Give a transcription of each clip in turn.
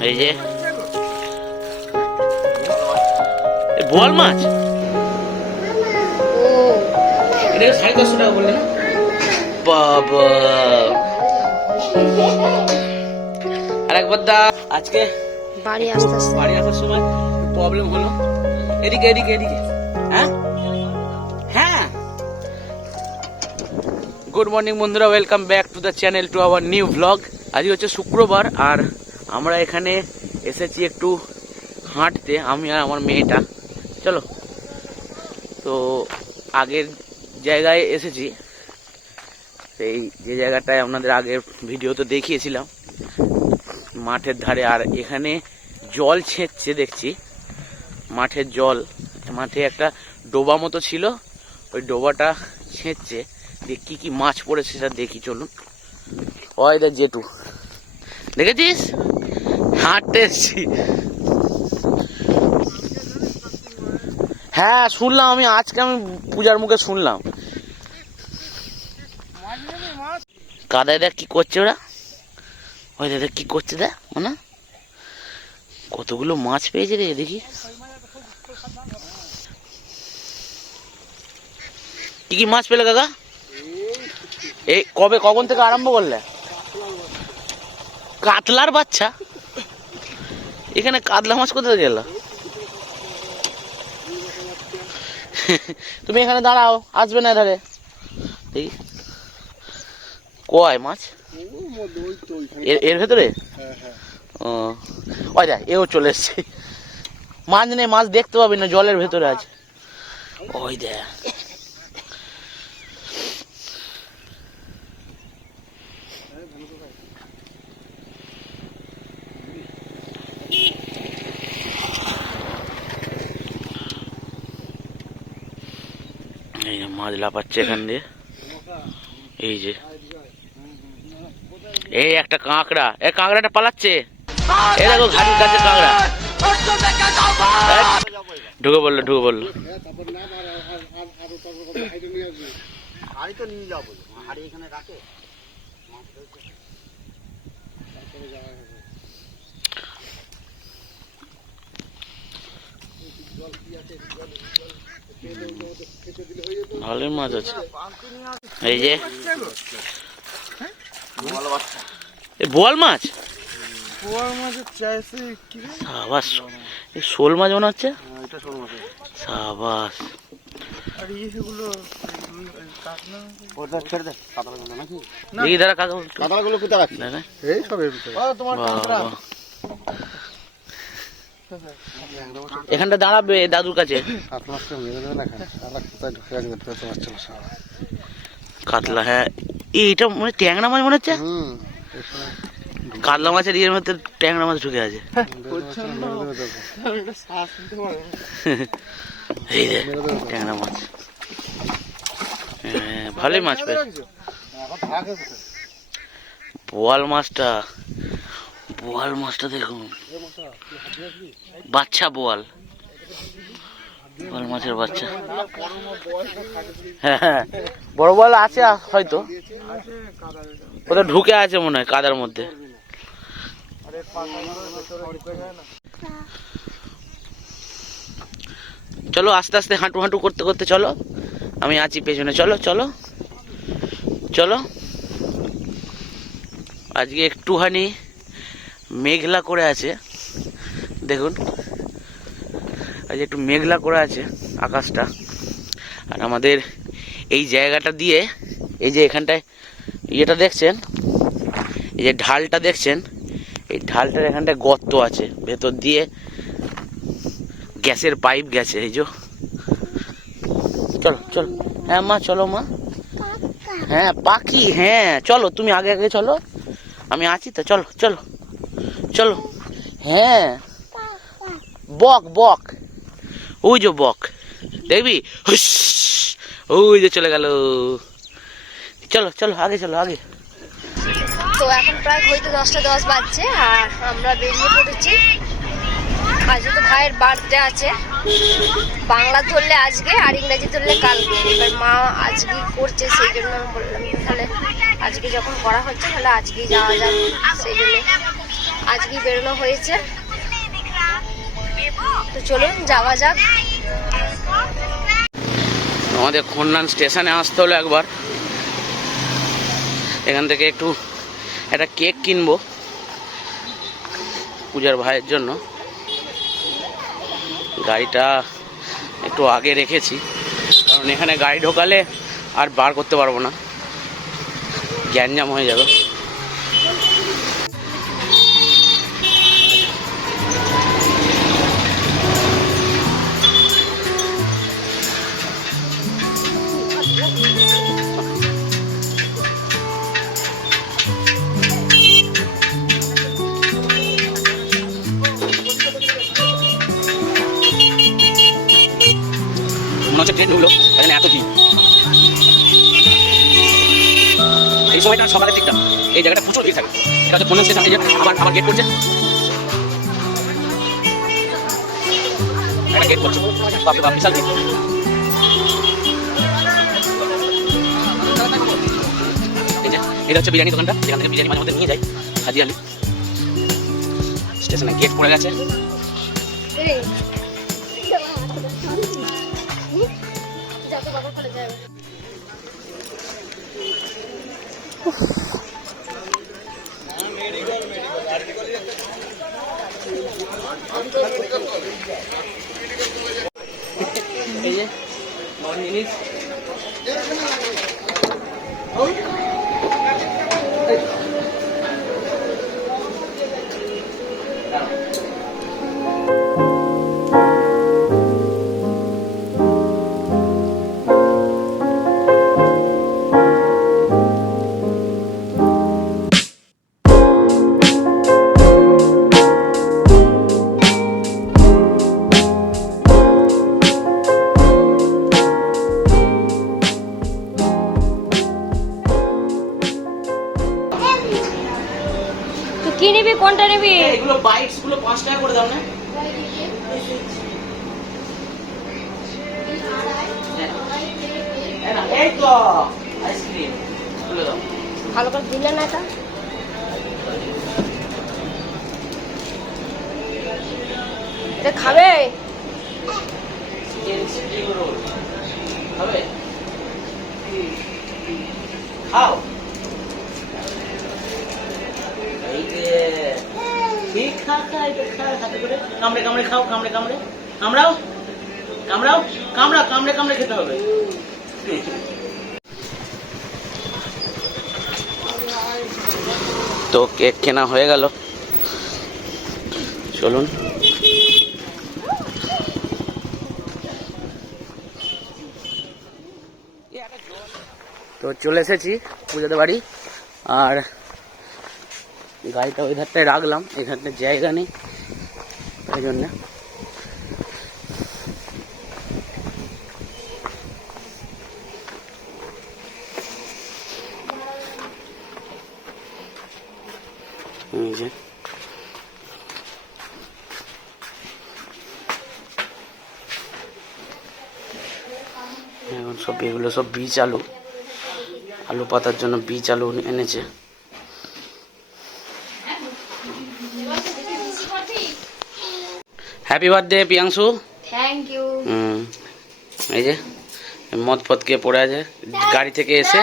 এই যে। বোয়াল মাছ? এটা সাড়ে দশশো টাকা বললে না? বাবা। আর একবার দা। আজকে বাড়ি আসতে আসতে বাড়ি আসার সময় প্রবলেম হলো। এদিকে এদিকে এদিকে। হ্যাঁ? হ্যাঁ। গুড মর্নিং বন্ধুরা welcome back to the channel to our new blog আজকে হচ্ছে শুক্রবার আর আমরা এখানে এসেছি একটু হাঁটতে, আমি আর আমার মেয়েটা। চলো। তো আগের জায়গায় এসেছি। সেই যে জায়গাটায় আপনাদের আগের ভিডিওতে দেখিয়েছিলাম। মাঠের ধারে। আর এখানে জল ছেঁচছে, দেখছি। মাঠের জল। মাঠে একটা ডোবা মতো ছিল। ওই ডোবাটা ছেঁচছে। দিয়ে কি কি মাছ পড়েছে, সেটা দেখি, চলুন। ওই দেখ জেঠু। দেখেছিস? হাঁটতে এসছি হ্যাঁ শুনলাম আমি, আজকে আমি পূজার মুখে শুনলাম। কাদায় দেখ কি করছে ওরা? ওই দেখ কি করছে দেখ না কতগুলো মাছ পেয়েছে রে, দেখি। কি কি মাছ পেলে কাকা এই কবে, কখন থেকে আরম্ভ করলে? কাতলার বাচ্চা? এখানে কাতলা মাছ কোথায় গেল? তুমি এখানে দাঁড়াও, আসবে না ধারে কয় মাছ? এর ভেতরে? ও দেখ, এও চলে এসছে। মাছ নেই, মাছ দেখতে পাবি না, জলের ভেতরে আছে। ওই দেখ। মাছ লাফাচ্ছে এখান দিয়ে। এই যে। এই একটা কাঁকড়া। এ কাঁকড়াটা পালাচ্ছে। এই দেখো ঘাটির কাছে কাঁকড়া। ঢুকে বলল ঢুকে বলল তো নিয়ে যাব এখানে রাখে? ভালোই মাছ আছে। এই যে বোয়াল মাছ? সাবাস শোল মাছ মনে হচ্ছে? সাবাস। দেখি দাঁড়া কাকা কাতলাগুলো কোথায় রাখি দেখা এই সব তোমার। এখানটা দাঁড়াবে দাদুর কাছে। কাতলা হ্যাঁ। এইটা মানে ট্যাংরা মাছ মনে হচ্ছে? কাতলা মাছের ইয়ের মধ্যে ট্যাংরা মাছ ঢুকে আছে। এই ট্যাংরা মাছ। হ্যাঁ, ভালোই মাছ পেয়ে বোয়াল মাছটা। বোয়াল মাছটা দেখুন। বাচ্চা বোয়াল। বোয়াল মাছের বাচ্চা। হ্যাঁ হ্যাঁ। বড় বোয়াল আছে হয়তো। ওটা ঢুকে আছে মনে হয় কাদার মধ্যে। চলো আস্তে আস্তে হাঁটু হাঁটু করতে করতে চলো। আমি আছি পেছনে। চলো চলো। চলো। আজকে একটুখানি মেঘলা করে আছে। দেখুন। আজ একটু মেঘলা করে আছে আকাশটা। আর আমাদের এই জায়গাটা দিয়ে এই যে এখানটায় ইয়েটা দেখছেন? এই যে ঢালটা দেখছেন? এই ঢালটার এখানটায় গর্ত আছে। ভেতর দিয়ে গ্যাসের পাইপ গেছে এই যে। চলো চলো। হ্যাঁ মা চলো মা। হ্যাঁ পাখি হ্যাঁ। চলো তুমি আগে আগে চলো। আমি আছি তো চলো চলো। চলো। হ্যাঁ। বক বক। ওই যে বক দেখবি? ওই যে চলে গেল। চলো চলো আগে চলো আগে। তো এখন প্রায় হয়তো দশটা দশ বাজছে আর আমরা বেরিয়ে পড়েছি। আজকে তো ভাইয়ের বার্থডে আছে। বাংলা ধরলে আজকে আর ইংরেজি ধরলে কালকে। এবার মা আজকেই করছে সেই জন্য আমি বললাম তাহলে আজকে যখন করা হচ্ছে তাহলে আজকেই যাওয়া যাবে। সেই জন্য আজকে বেরোনো হয়েছে। তো চলুন, যাওয়া যাক। আমাদের খন্নান স্টেশনে আসতে হলো একবার। এখান থেকে একটু একটা কেক কিনবো পূজার ভাইয়ের জন্য। গাড়িটা একটু আগে রেখেছি, কারণ এখানে গাড়ি ঢোকালে আর বার করতে পারব না। গ্যাঞ্জাম হয়ে যাবে। সময়টা সকালের দিকটা। এই জায়গাটা প্রচুর ভিড় থাকে। এটা হচ্ছে পনেরো স্টেশন, এই যে আবার আবার গেট করছে একটা গেট করছে বাপরে বাপ, বিশাল ভিড় এটা হচ্ছে বিরিয়ানি দোকানটা। যেখান থেকে বিরিয়ানি মাঝে মধ্যে নিয়ে যাই হাজি আলি স্টেশনে গেট পড়ে গেছে। কামড়ে কামড়ে খাও, কামড়ে কামড়ে। কামড়াও কামড়াও, কামড়া, কামড়ে কামড়ে খেতে হবে। তো কেক কেনা হয়ে গেল। চলুন। তো চলে এসেছি পুজোতে বাড়ি। আর গাড়িটা ওই ধারটায় রাখলাম এখানটা জায়গা নেই, তাই জন্যে। এখন সব এগুলো সব বীজ আলু আলু পাতার জন্য বীজ আলু এনেছে। Happy birthday Piyanshu thank you হুম। এই যে মদ ফদ কে পড়ে আছে। গাড়ি থেকে এসে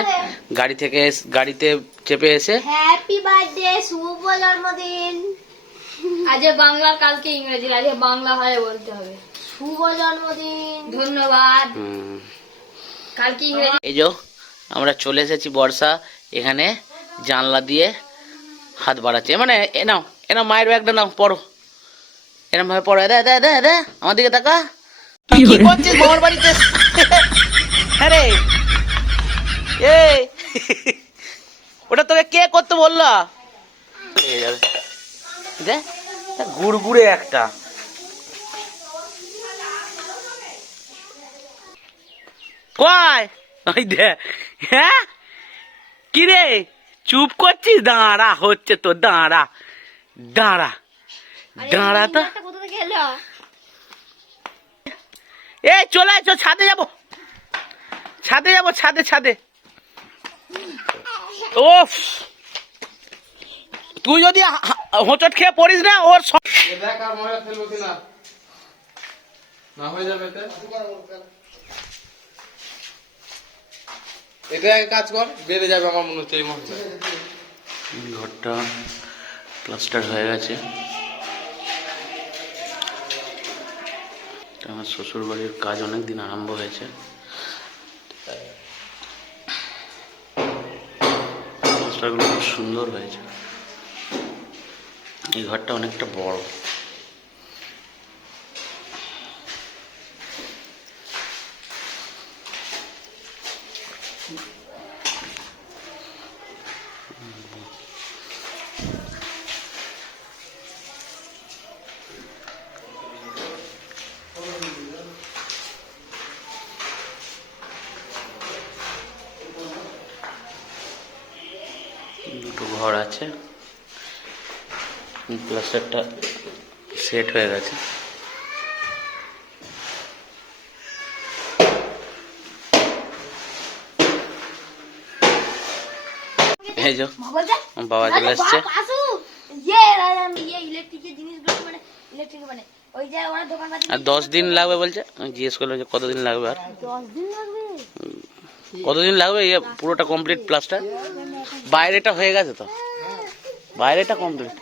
গাড়ি থেকে এস- গাড়িতে চেপে এসে। হ্যাপি বার্থডে শুভ জন্মদিন। আজ বাংলা কালকে ইংরেজি আজ বাংলা হয় বলতে হবে। শুভ জন্মদিন। ধন্যবাদ। কালকে ইংরেজি এই যে আমরা চলে এসেছি বর্ষা। এখানে জানলা দিয়ে হাত বাড়াচ্ছে। মানে এ নাও এ নাও মায়ের ব্যাগটা নাও পড়ো এরম ভাবে পড়ো। দে দে দে দে আমার দিকে তাকা তুই কি করছিস মামার বাড়িতে? হ্যাঁ রে। এই। ওটা তোকে কে করতে বলল? হয়ে দে। তা গুড়গুড়ে একটা। কয়? ওই দে। হ্যাঁ? কি রে? চুপ করছিস? দাঁড়া হচ্ছে তো দাঁড়া। দাঁড়া। দাঁড়া তো। কোথা থেকে এলো? এই চলে আয়, ছাদে যাব। ছাদে যাব ছাদে ছাদে। ওফ। তুই যদি হোঁচট খেয়ে পড়িস না ওর না হয়ে যাবে এটা এক কাজ কর বেড়ে যাবে আমার মনে হচ্ছে এই মুহূর্তে। ঘরটা প্লাস্টার হয়ে গেছে। এটা আমার শ্বশুরবাড়ির কাজ অনেক দিন আরম্ভ হয়েছে খুব সুন্দর হয়েছে। এই ঘরটা অনেকটা বড় দুটো ঘর আছে প্লাস্টারটা সেট হয়ে গেছে। এই যে বাবা চলে এসছে আর দশ দিন লাগবে বলছে? জিজ্ঞেস করলাম যে কতদিন লাগবে আর? কতদিন লাগবে? ইয়ে পুরোটা কমপ্লিট প্লাস্টার বাইরেটা হয়ে গেছে তো? বাইরেটা কমপ্লিট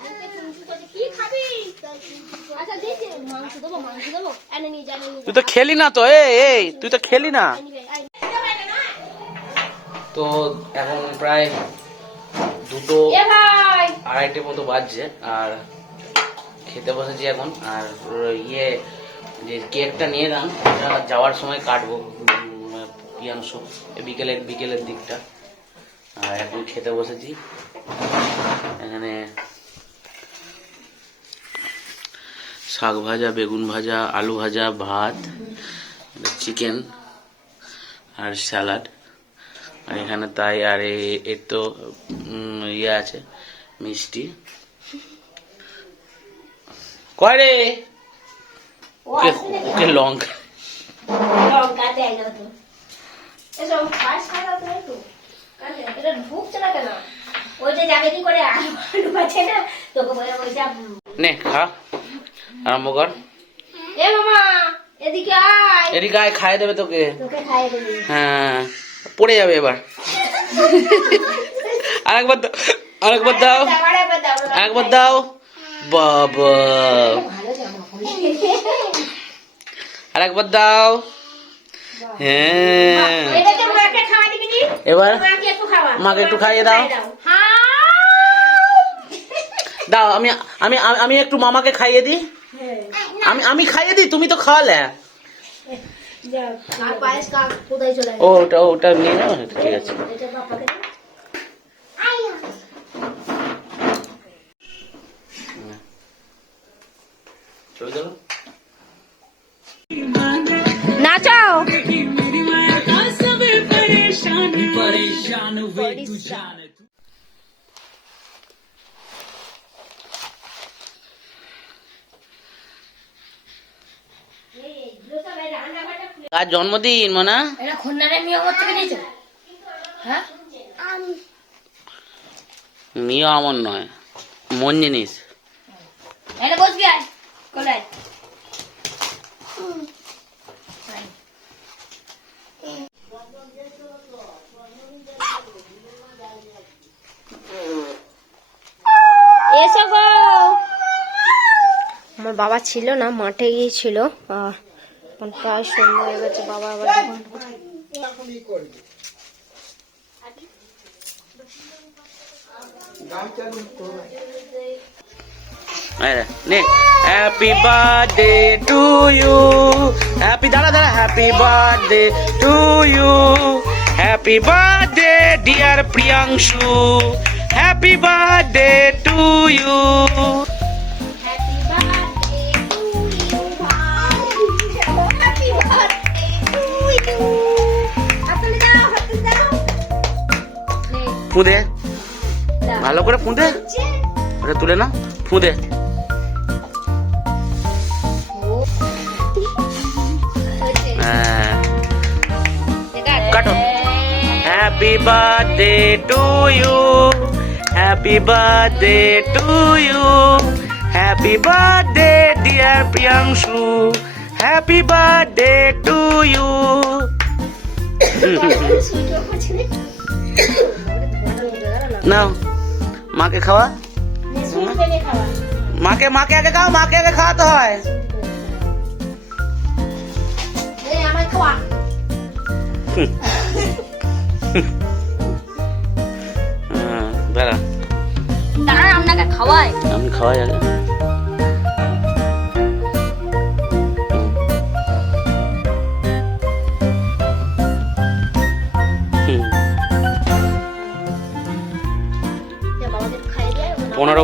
তুই তো খেলি না তো এই এই তুই তো খেলি না। তো এখন প্রায় দুটো আড়াইটে মতো বাজছে আর খেতে বসেছি এখন আর ইয়ে যে কেকটা নিয়ে এলাম ওটা যাওয়ার সময় কাটবো পিয়াংশ বিকেলের বিকেলের দিকটা। আর এখন খেতে বসেছি এখানে শাক ভাজা বেগুন ভাজা আলু ভাজা ভাত চিকেন আর স্যালাড আর এখানে তাই আর এর তো ইয়ে আছে মিষ্টি। কয় রে? ওকে লঙ্কা। করে? নে খা। আরম্ভ কর। এ মামা এদিকে আয়। এদিকে আয় খাইয়ে দেবে তোকে। তোকে খাইয়ে দেবি। হ্যাঁ পড়ে যাবে এবার। আরেকবার দাও। আরেকবার দাও আমার একবার দাও আরেকবার দাও। বাবা। আরেকবার দাও। হ্যাঁ। এবার মাকে একটু খাইয়ে দাও। দাও আমি আমি- আমি একটু মামাকে খাইয়ে দিই। আমি আমি খাইয়ে দিই তুমি তো খাওয়ালে। ও ওটা ওটা নিয়ে যাও ঠিক আছে। বাবাকে দে। চলে যাব নাচাও কার জন্মদিন মানা? এটা খন্নারে মেয়ে আমার থেকে নিয়েছো। হ্যাঁ? মেয়ে আমার নয় মন জিনিস। এটা বসবি আয় কোলে আমার বাবা ছিল না মাঠে গিয়েছিল। এখন প্রায় সন্ধ্যা হয়ে গেছে, বাবা আবার দোকান happy birthday to you happy দাঁড়া দাঁড়া happy birthday to you happy birthday dear Priyanshu happy birthday to you ফুঁদে ভালো করে ফুঁদে? ওটা তুলে না ফুঁদে। হ্যাঁ? কাটো। Happy birthday to you happy birthday to you happy birthday dear Priyanshu happy birthday to you নাও মাকে খাওয়া? মাকে মাকে আগে খাও মাকে আগে খাওয়াতে হয়। হ্যাঁ, দাঁড়ান আপনাকে খাওয়াই। আমি খাওয়াই যাবে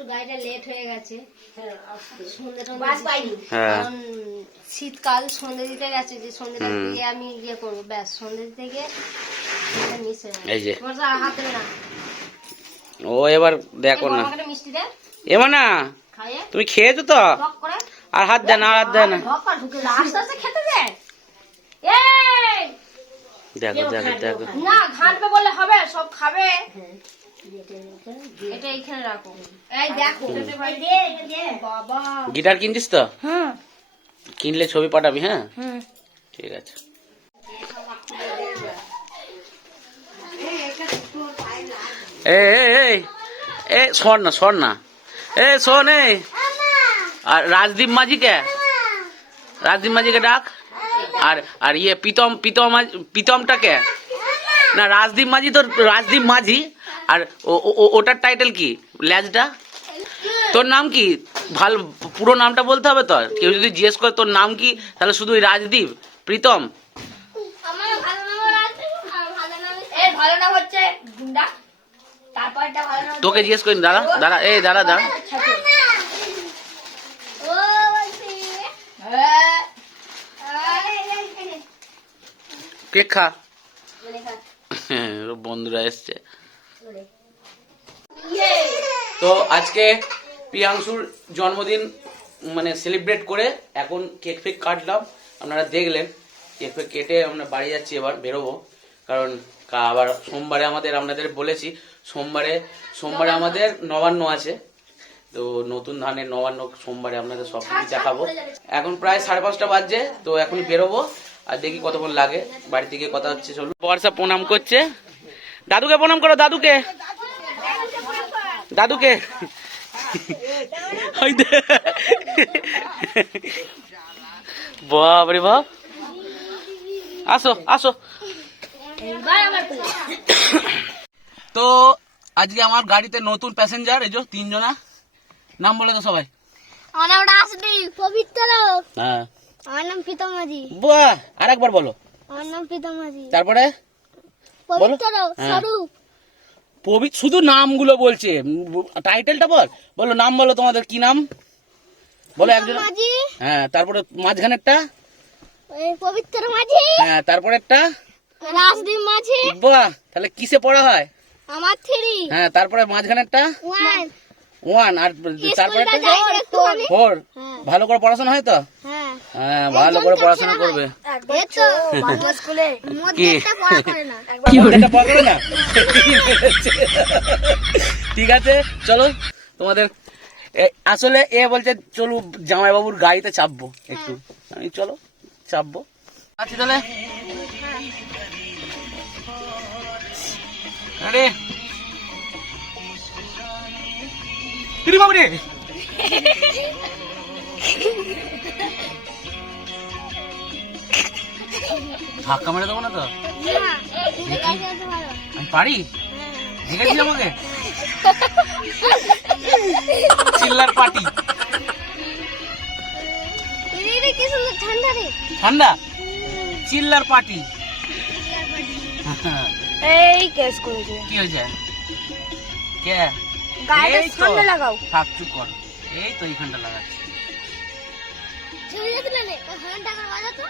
একটু গাড়িটা লেট হয়ে গেছে। হ্যাঁ কারণ শীতকাল সন্ধ্যে দিতে গেছে যে সন্ধ্যেটা হুম। দিয়ে আমি ইয়ে করব ব্যাস সন্ধ্যে দিতে গিয়ে মিস হয়ে হাত না। ও এবার দেখো না। আমাকে একটা মিষ্টি দে। এমা না। তুমি খেয়েছো তো? আর হাত দেন আর হাত দেয় না। ঢক আর ঢুকে যা। আস্তে আস্তে খেতে দে। এই! দেখো দেখো দেখো। না ঘাঁটবে বললে হবে সব খাবে। এটা এখানে রাখো। এই দেখো। বাবা। গিটার কিনছিস তো? কিনলে ছবি পাঠাবি হ্যাঁ? ঠিক আছে। এই এ শোন না শোন না। এ শোন আর রাজদীপ মাঝিকে? রাজদীপ মাঝিকে ডাক। আর আর ইয়ে প্রীতম প্রীতম মাঝি- প্রীতমটাকে? না রাজদীপ মাঝি তো রাজদীপ মাঝি আর ও- ও- ও- ওটার টাইটেল কি? ল্যাজটা তোর নাম কি? ভালো পুরো নামটা বলতে হবে তো? কেউ যদি জিজ্ঞেস করে তোর নাম কি তাহলে শুধু ওই রাজদীপ প্রীতম। তোকে জিজ্ঞেস করিনি দাদা দাদা এই দাদা দাদা কেক খা। হ্যাঁ, বন্ধুরা এসছে। তো আজকে প্রিয়াংশুর জন্মদিন মানে সেলিব্রেট করে এখন কেক ফেক কাটলাম। আপনারা দেখলেন কেক ফেক কেটে আমরা বাড়ি যাচ্ছি এবার বেরোবো। কারণ আবার সোমবারে আমাদের আপনাদের বলেছি সোমবারে সোমবারে আমাদের নবান্ন আছে। তো নতুন ধানের নবান্ন সোমবারে আপনাদের সব কিছু দেখাবো। এখন প্রায় সাড়ে পাঁচটা বাজছে তো এখন বেরোবো। আর দেখি কতক্ষণ লাগে। বাড়ি থেকে কথা হচ্ছে চলুন। বর্ষা প্রণাম করছে। দাদুকে প্রণাম করো দাদুকে। দাদুকে। বাপরে বাপ আসো আসো। তো আজকে আমার গাড়িতে নতুন প্যাসেঞ্জার এই যে তিনজনা। নাম বলে তো সবাই। আমার নাম পবিত্র হ্যাঁ। আমার নাম প্রীতম মাঝি বাহ আর একবার বলো। আমার নাম প্রীতম মাঝি তারপরে? পবিত্র হ্যাঁ। স্বরূপ। পবিত্র শুধু নামগুলো বলছে। টাইটেলটা বল। বলো নাম বলো তোমাদের কি নাম? বলো একজন হ্যাঁ তারপরে মাঝখানেরটা? পবিত্র মাঝি। হ্যাঁ তারপরেরটা? রাসদীপ মাঝি। বাহ তাহলে কিসে পড়া হয়? আমার থ্রি। হ্যাঁ তারপরে মাঝখানেরটা? ওয়ান। ওয়ান আর তারপরে ফোর। হ্যাঁ। ভালো করে পড়াশোনা হয় তো? হ্যাঁ। হ্যাঁ ভালো করে পড়াশোনা করবে। ঠিক আছে চলো। তোমাদের আসলে এ বলছে চলো জামাইবাবুর গাড়িতে চাপবো একটু। আমি চলো চাপবো। আচ্ছা তাহলে। আরে কিরে বাবুরে? ধাক্কা মেরে দেবো না তো? আমি পারি? দেখেছিস আমাকে? চিল্লার সুন্দর ঠান্ডা চিল্লার পার্টি এই কেস করেছে কি হয়েছে? কে? তো। সামনে লাগাও। থাক চুপ কর। এই তো এইখানটা লাগাচ্ছি। হ্যান্ড তো।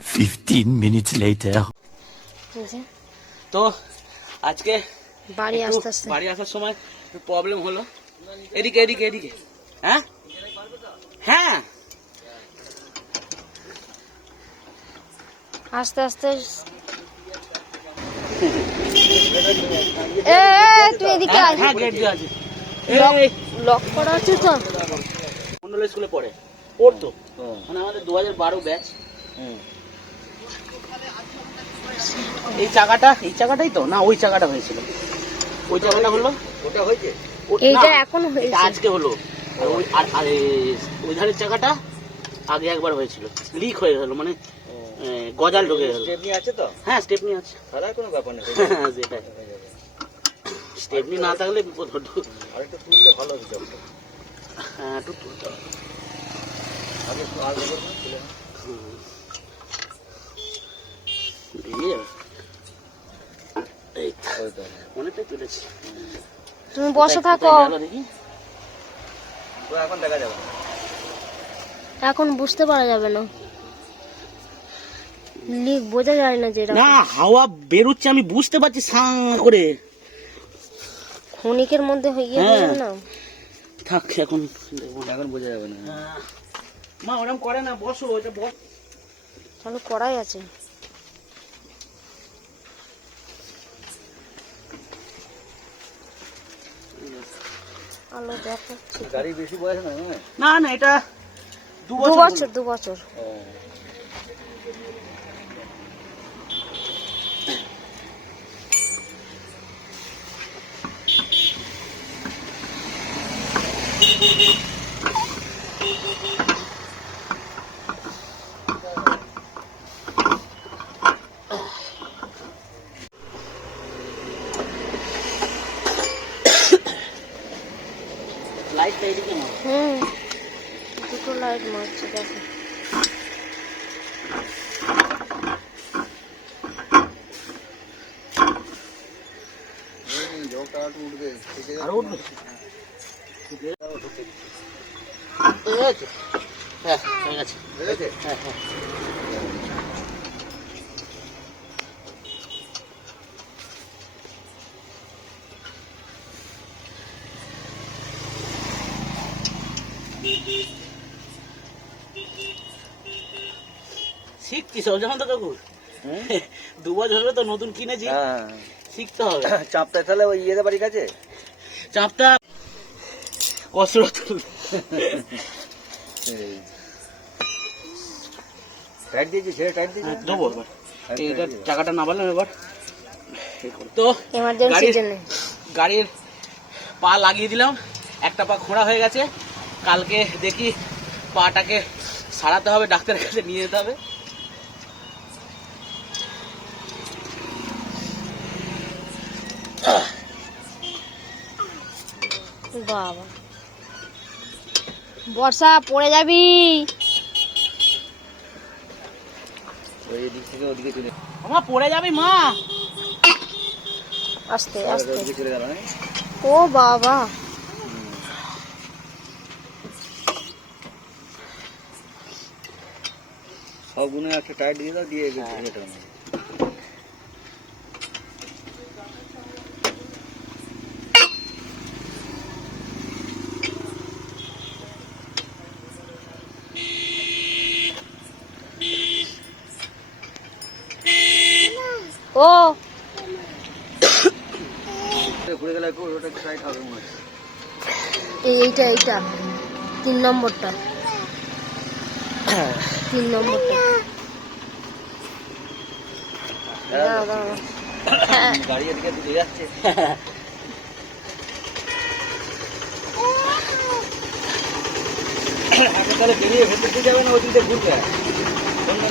15 minutes later. তো আজকে বাড়ি আস্তে আস্তে বাড়ি আসার সময় প্রবলেম হলো। এদিকে এদিকে এদিকে। হ্যাঁ? হ্যাঁ? আস্তে আস্তে। এ এ, তুই এদিকে হ্যাঁ, আয়। হ্যাঁ গেট দিয়ে আছে লক- করা আছে তো। মন্ডল স্কুলে পড়ে। পড়তো মানে আমাদের দু হাজার বারো ব্যাচ এই চাকাটা এই চাকাটাই তো? না ওই চাকাটা হয়েছিল। ওই চাকাটা হলো? ওটা হয়েছে? এইটা এখন হয়েছে। আজকে হলো। আর ওই আর আর ওই ধারের চাকাটা আগে একবার হয়েছিল। লিক হয়ে গেল মানে গজাল ঢুকে গেল। স্টেপনি আছে তো? হ্যাঁ স্টেপনি আছে। তাহলে কোনো ব্যাপার নেই। হ্যাঁ, সেটাই। স্টেপনি না থাকলে বিপদ হতো। আরেকটু তুললে ভালো হতো হ্যাঁ একটু তুলতে হবে। আগে একটু আগে তুলে অনেকটাই তুলেছি। তুমি বসে থাকো। দেখি? এখন দেখা যাবে এখন বুঝতে পারা যাবে না। লিক বোঝা যায় না যেটা না হাওয়া বেরোচ্ছে আমি বুঝতে পারছি সাং করে। ক্ষণিকের মধ্যে হয়ে গিয়ে হ্যাঁ। না। থাক এখন এখন বোঝা যাবে না। হ্যাঁ। মা ওরম করে না বসো ওইটা বস। তাহলে করাই আছে। আলো দেখো। গাড়ি বেশি বয়স না না না এটা দু দু বছর বছর দু বছর ও লাইটটা এদিকে মারো। হুম দুটো লাইট মারছে দেখো জলটা একটু উঠবে থেকে আর উঠবে হ্যাঁ হয়ে গেছে হ্যাঁ হ্যাঁ যখন তো কাকু? দু বছর হলো তো নতুন কিনেছি। হ্যাঁ। শিখতে হবে। চাপটা তাহলে ওই ইয়েতে বাড়ি কাছে চাপটা কসরত টাইট দিয়েছি ছেড়ে টাইট দিয়েছি। দেবো এবার। এইটা টাকাটা নামালাম এবার তো গাড়ির- গাড়ির পা লাগিয়ে দিলাম। একটা পা খোঁড়া হয়ে গেছে। কালকে দেখি পাটাকে সারাতে হবে ডাক্তারের কাছে নিয়ে যেতে হবে। বাবা। বর্ষা পড়ে যাবি? আমার পড়ে যাবি মা? আস্তে আস্তে। ওদিকে চলে গেল ও বাবা। সব গুনে একটা টাইট দিয়ে দাও দিয়ে ও। এইটা এইটা। তিন নম্বরটা। তিন নম্বরটা। গাড়ি এদিকে দিকে যাচ্ছে তাহলে বেরিয়ে ভেতর দিয়ে যাবে না, ওদিক দিয়ে ঘুরবে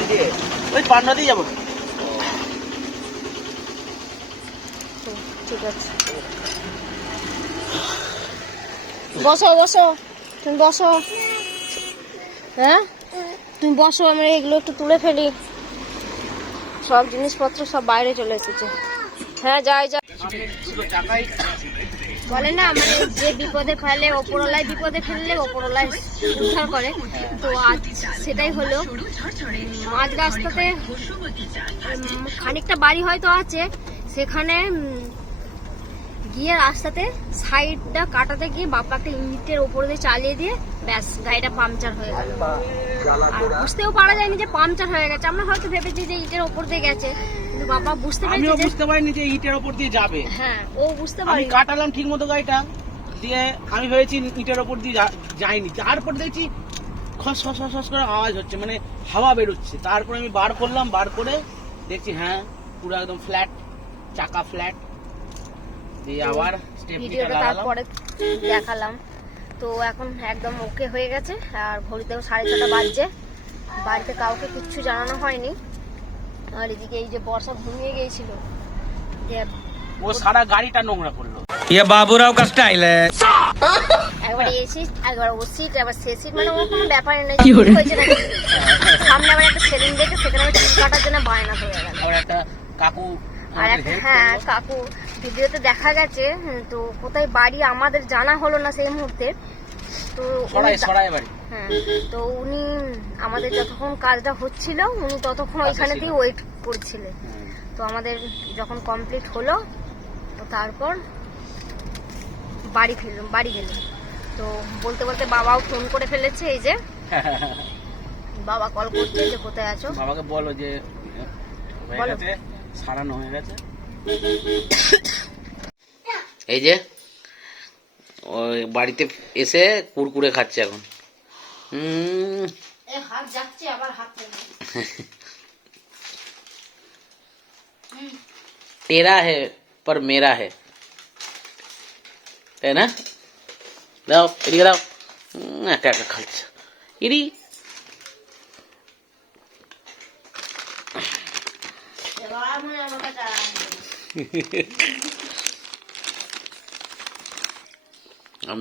দিয়ে ওই পান্ডা দিয়ে যাব। বসো বসো, তুমি বসো। হ্যাঁ? তুমি বসো আমরা এগুলো একটু তুলে ফেলি। সব জিনিসপত্র সব বাইরে চলে এসেছে। হ্যাঁ যাই যাই। বলে না মানে যে বিপদে ফেলে ওপরওয়ালায় বিপদে ফেললে ওপরওয়ালায় উদ্ধার করে। তো আজ সেটাই হলো। মাঝ রাস্তাতে খানিকটা বাড়ি হয়তো আছে। সেখানে গিয়ে রাস্তাতে সাইডটা কাটাতে গিয়ে বাপ্পা একটা ইটের ওপর দিয়ে চালিয়ে দিয়ে ব্যাস গাড়িটা পাংচার হয়ে গেল। আর বুঝতেও পারা যায়নি যে পাংচার হয়ে গেছে। আমরা হয়তো ভেবেছি যে ইটের ওপর দিয়ে গেছে কিন্তু বাবা বুঝতে আমিও পেরেছে বুঝতে পারিনি যে ইটের ওপর দিয়ে যাবে। হ্যাঁ ও বুঝতে আমি পারি কাটালাম ঠিক মতো গাড়িটা দিয়ে আমি ভেবেছি ইটের ওপর দিয়ে যা- যায়নি তারপর দেখছি খস খস খস খস করে আওয়াজ হচ্ছে মানে হাওয়া বেরোচ্ছে। তারপর আমি বার করলাম বার করে দেখছি হ্যাঁ পুরো একদম ফ্ল্যাট চাকা ফ্ল্যাট ভিডিওটা তারপরে দেখালাম। তো এখন একদম ওকে হয়ে গেছে আর ঘড়িতেও সাড়ে ছটা বাজছে। বাড়িতে কাউকে কিচ্ছু জানানো হয়নি। আর এদিকে এই যে বর্ষা ঘুমিয়ে গিয়েছিল ও সারা গাড়িটা নোংরা করল। ইয়ে বাবুরাও কা স্টাইল একবার এসি একবার ও সিট একবার সে সিট মানে ওর কোনো ব্যাপার নেই। কি হয়েছে নাকি? সামনে আবার একটা সেলুন দেখে সেখানে চুল কাটার জন্য বায়না হয়ে গেল। আবার একটা কাকু আর help হ্যাঁ করল। কাকু ভিডিওতে দেখা গেছে তো কোথায় বাড়ি আমাদের জানা হলো না সেই মুহূর্তে। তো হ্যাঁ তো উনি আমাদের যতক্ষণ কাজটা হচ্ছিল উনি ততক্ষণ ওইখানেতেই ওয়েট করছিলেন। তো আমাদের যখন কমপ্লিট হলো তো তারপর বাড়ি ফিরলাম বাড়ি গেলাম তো বলতে বলতে বাবাও ফোন করে ফেলেছে এই যে। বাবা কল করছে যে কোথায় আছো? বাবাকে বলো যে হয়ে বলো। গেছে সারানো হয়ে গেছে এই যে ওই বাড়িতে এসে কুরকুরে খাচ্ছে এখন হুম হাত যাচ্ছে আবার হাত तेरा है पर मेरा है তাই না দাও এদিকে দাও উম, একা একা খাচ্ছে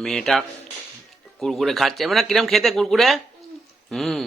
মেয়েটা কুরকুরে খাচ্ছে। মানে কিরম খেতে কুরকুরে? হুম।